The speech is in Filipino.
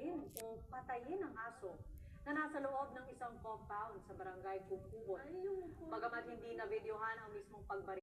bariin o patayin ang aso na nasa loob ng isang compound sa barangay Kukuon. Bagamat hindi na videohan ang mismong pagbaril.